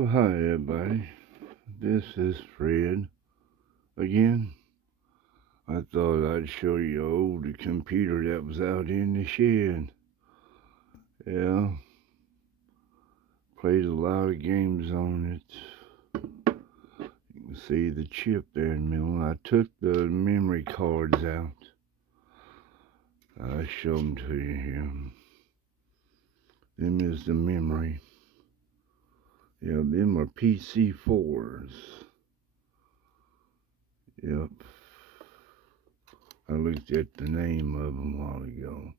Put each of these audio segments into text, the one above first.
Well, hi everybody. This is Fred again. I thought I'd show you an old computer that was out in the shed. Yeah, played a lot of games on it. You can see the chip there in the middle. I took the memory cards out. I show them to you here. Them is the memory. Yeah, them are PC4s. Yep. I looked at the name of them a while ago.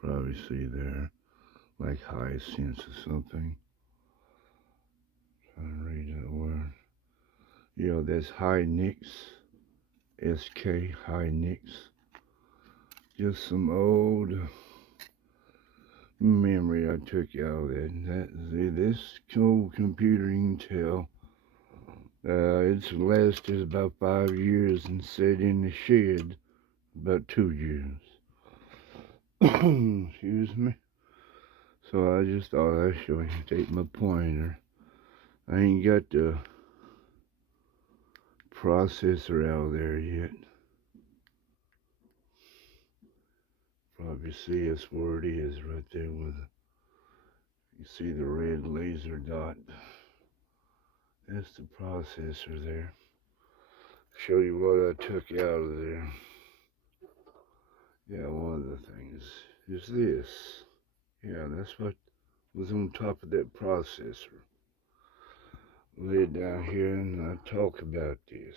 Probably see there, like Hyacinth or something. Trying to read that word. Yeah, that's Hynix. SK Hynix. Just some old memory I took out of it. This old computer, you can tell. It's lasted about 5 years and sat in the shed about 2 years. Excuse me. So I just thought I'd show you. Take my pointer. I ain't got the processor out there yet. Probably see us where it is right there with it. You see the red laser dot. That's the processor there. Show you what I took out of there. Yeah, one of the things is this. Yeah, that's what was on top of that processor. Lay it down here and I talk about this.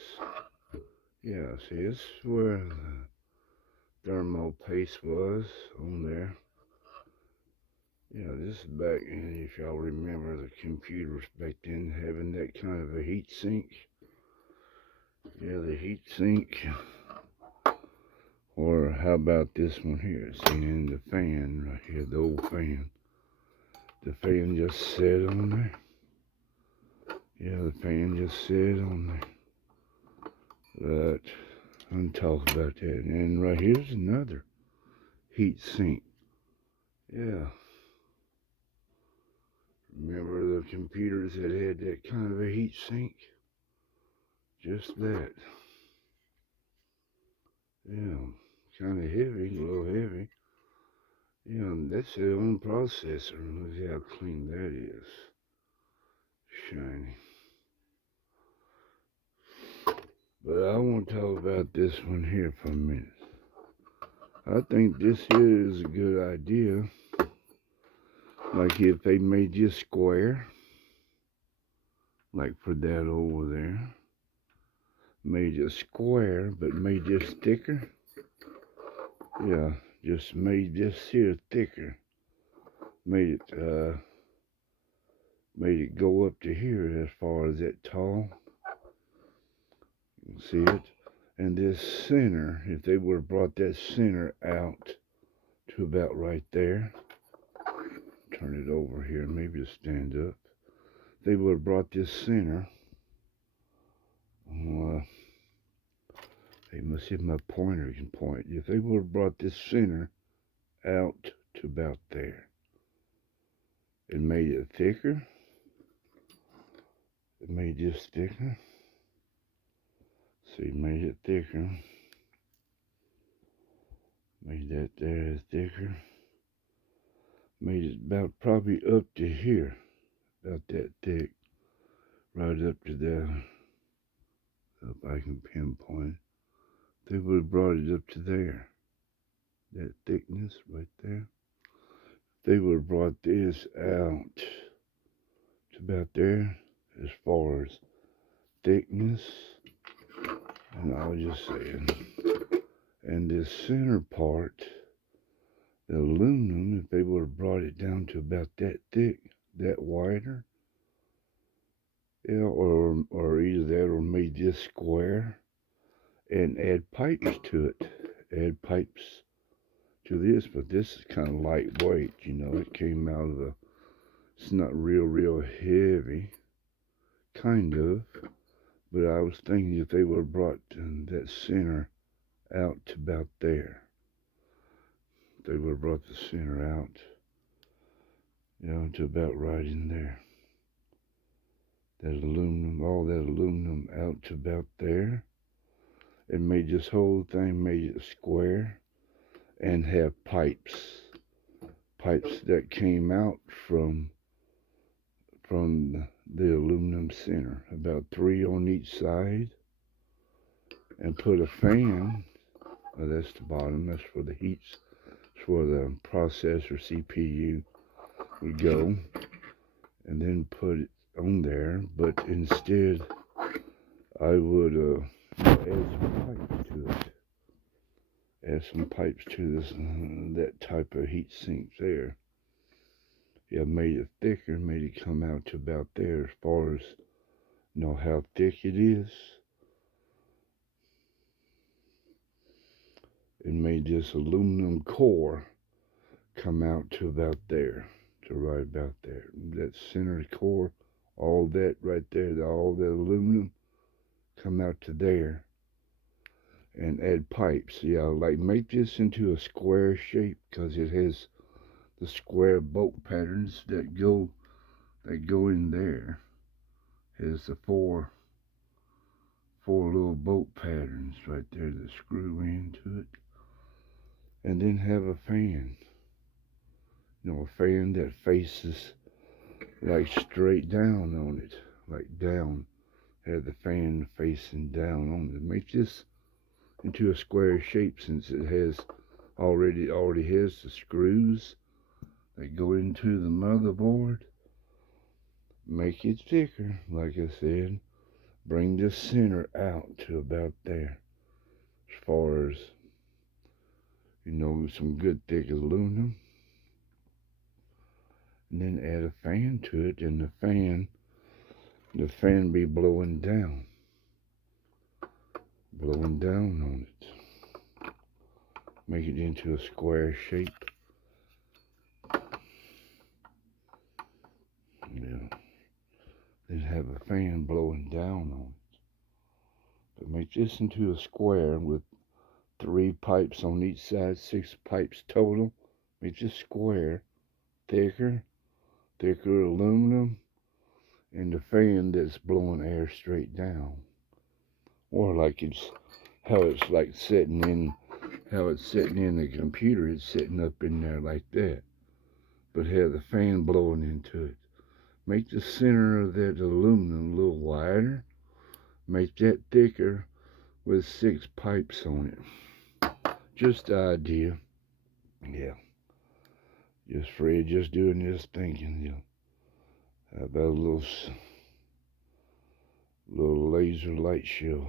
Yeah, see, this is where the thermal paste was on there. Yeah, this is back in, if y'all remember the computers back then having that kind of a heat sink. Yeah, the heat sink. Or how about this one here? Seeing the fan right here, the old fan. The fan just sat on there. Yeah, the fan just sat on there. But I'm talking about that. And right here's another heat sink. Yeah. Remember the computers that had that kind of a heat sink? Just that. Yeah. Kind of heavy, a little heavy. Yeah, that's their own processor. Look how clean that is. Shiny. But I want to talk about this one here for a minute. I think this here is a good idea. Like if they made this square, like for that over there, made it square, but made this thicker. Yeah, just made this here thicker. Made it go up to here as far as that tall. You can see it. And this center, if they would have brought that center out to about right there, turn it over here, maybe it'll stand up. They would have brought this center. They must have my pointer can point. If they would have brought this center out to about there and made it thicker, it made this thicker. See, made it thicker. Made that there thicker. Made it about probably up to here, about that thick, right up to there. If I can pinpoint, they would have brought it up to there. That thickness right there. They would have brought this out to about there as far as thickness. And I was just saying, and this center part, the aluminum, if they would have brought it down to about that thick, that wider, yeah, or either that or made this square and add pipes to it. Add pipes to this, but this is kind of lightweight, you know. It came out of the, it's not real heavy, kind of. But I was thinking if they would have brought that center out to about there, they would have brought the center out to about right in there. That aluminum, all that aluminum out to about there. And made this whole thing, made it square and have pipes. Pipes that came out from the aluminum center, about 3 on each side, and put a fan. Oh, that's the bottom. That's for the heats. It's where the processor CPU would go, and then put it on there. But instead, I would add some pipes to it. Add some pipes to this that type of heat sink there. Yeah, made it thicker, made it come out to about there as far as how thick it is. It made this aluminum core come out to about there, to right about there. That center core, all that right there, all that aluminum come out to there. And add pipes. Yeah, like make this into a square shape because it has the square bolt patterns that go in there. It has the four little bolt patterns right there that screw into it. And then have a fan. A fan that faces like straight down on it, like down. Have the fan facing down on it. Make this into a square shape since it has already has the screws that go into the motherboard. Make it thicker, like I said. Bring the center out to about there. As far as some good thick aluminum. And then add a fan to it, and the fan be blowing down on it. Make it into a square shape. Yeah. Then have a fan blowing down on it. But make this into a square with 3 pipes on each side, 6 pipes total. Make this square thicker aluminum, and the fan that's blowing air straight down. Or like how it's sitting in the computer, it's sitting up in there like that. But have the fan blowing into it. Make the center of that aluminum a little wider. Make that thicker with 6 pipes on it. Just the idea. Yeah. Just Fred just doing this thinking, How about a little laser light show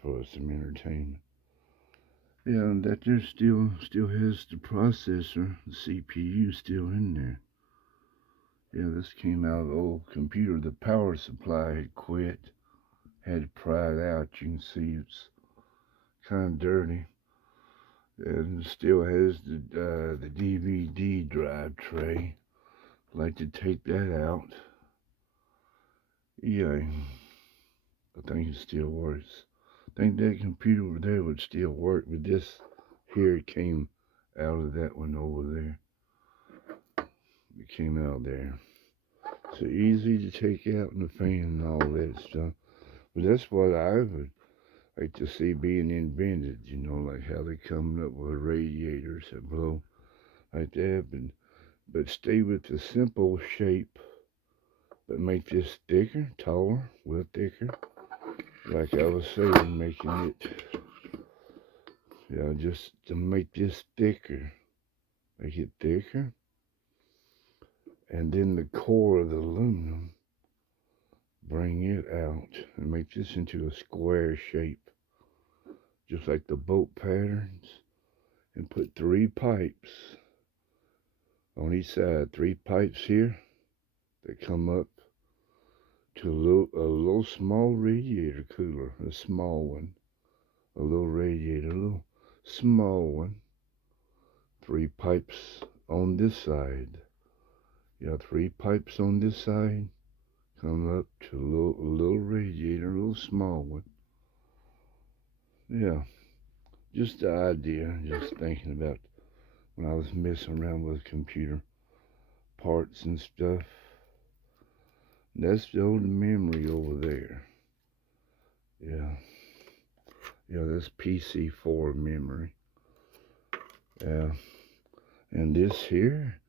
for some entertainment. Yeah, and that there still has the processor, the CPU still in there. Yeah, this came out of the old computer. The power supply had quit. Had to pry it out. You can see it's kind of dirty. And it still has the DVD drive tray. I'd like to take that out. Yeah, I think it still works. I think that computer over there would still work, but this here came out of that one over there. It came out there. So easy to take out in the fan and all that stuff. But that's what I would like to see being invented, like how they're coming up with radiators that blow like that. But stay with the simple shape, but make this thicker, taller, well thicker. Like I was saying, making it, just to make this thicker. Make it thicker. And then the core of the aluminum, bring it out and make this into a square shape. Just like the bolt patterns. And put 3 pipes on each side. 3 pipes here that come up to a little small radiator cooler. A small one. A little radiator, a little small one. 3 pipes on this side. 3 pipes on this side. Come up to a little radiator, a little small one. Yeah, just the idea, just thinking about when I was messing around with computer parts and stuff. That's the old memory over there. Yeah. Yeah, that's PC4 memory. Yeah. And this here,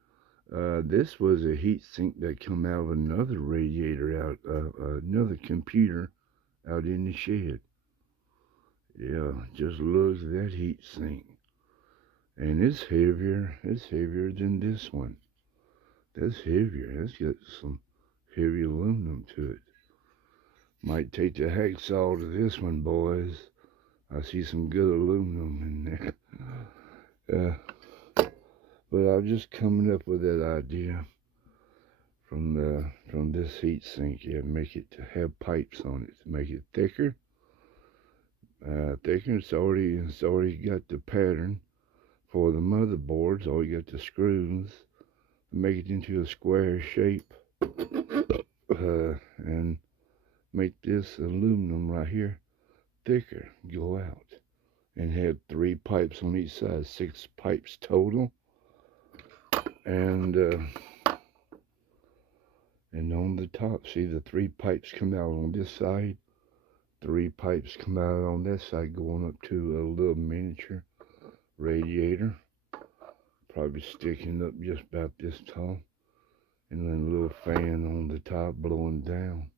this was a heat sink that come out of another radiator out, another computer out in the shed. Yeah, just look at that heat sink. And it's heavier than this one. That's heavier, that's got some heavy aluminum to it. Might take the hacksaw to this one, boys. I see some good aluminum in there. But I'm just coming up with that idea from this heat sink. Yeah, make it to have pipes on it to make it thicker. Thicker. It's already got the pattern for the motherboards. All you got the screws. Make it into a square shape, and make this aluminum right here thicker. Go out and have 3 pipes on each side, 6 pipes total, and on the top, see the 3 pipes come out on this side, 3 pipes come out on that side, going up to a little miniature radiator, probably sticking up just about this tall, and then a little fan on the top blowing down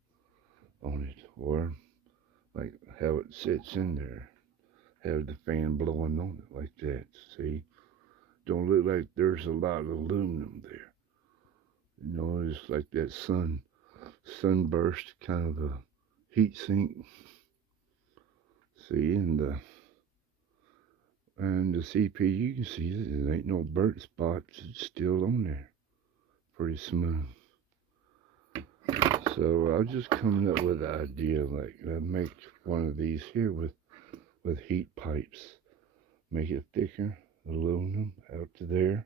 on it, or like how it sits in there, have the fan blowing on it like that. See, don't look like there's a lot of aluminum there. You know, it's like that sunburst kind of a heat sink. See, and the CPU, you can see it. There ain't no burnt spots. It's still on there, pretty smooth. So I was just coming up with an idea, like make one of these here with heat pipes. Make it thicker, aluminum out to there.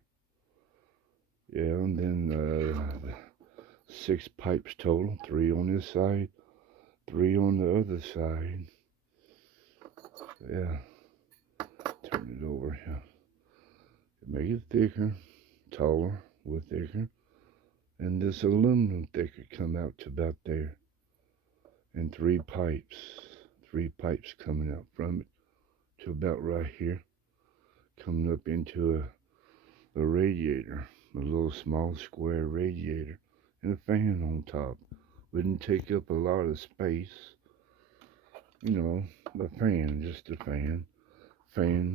Yeah, and then 6 pipes total, 3 on this side, 3 on the other side. Yeah, turn it over here. Make it thicker, taller, with thicker, and this aluminum thicker come out to about there, and 3 pipes coming out from it to about right here, coming up into a radiator, a little small square radiator, and a fan on top. Wouldn't take up a lot of space, you know, a fan, just a fan.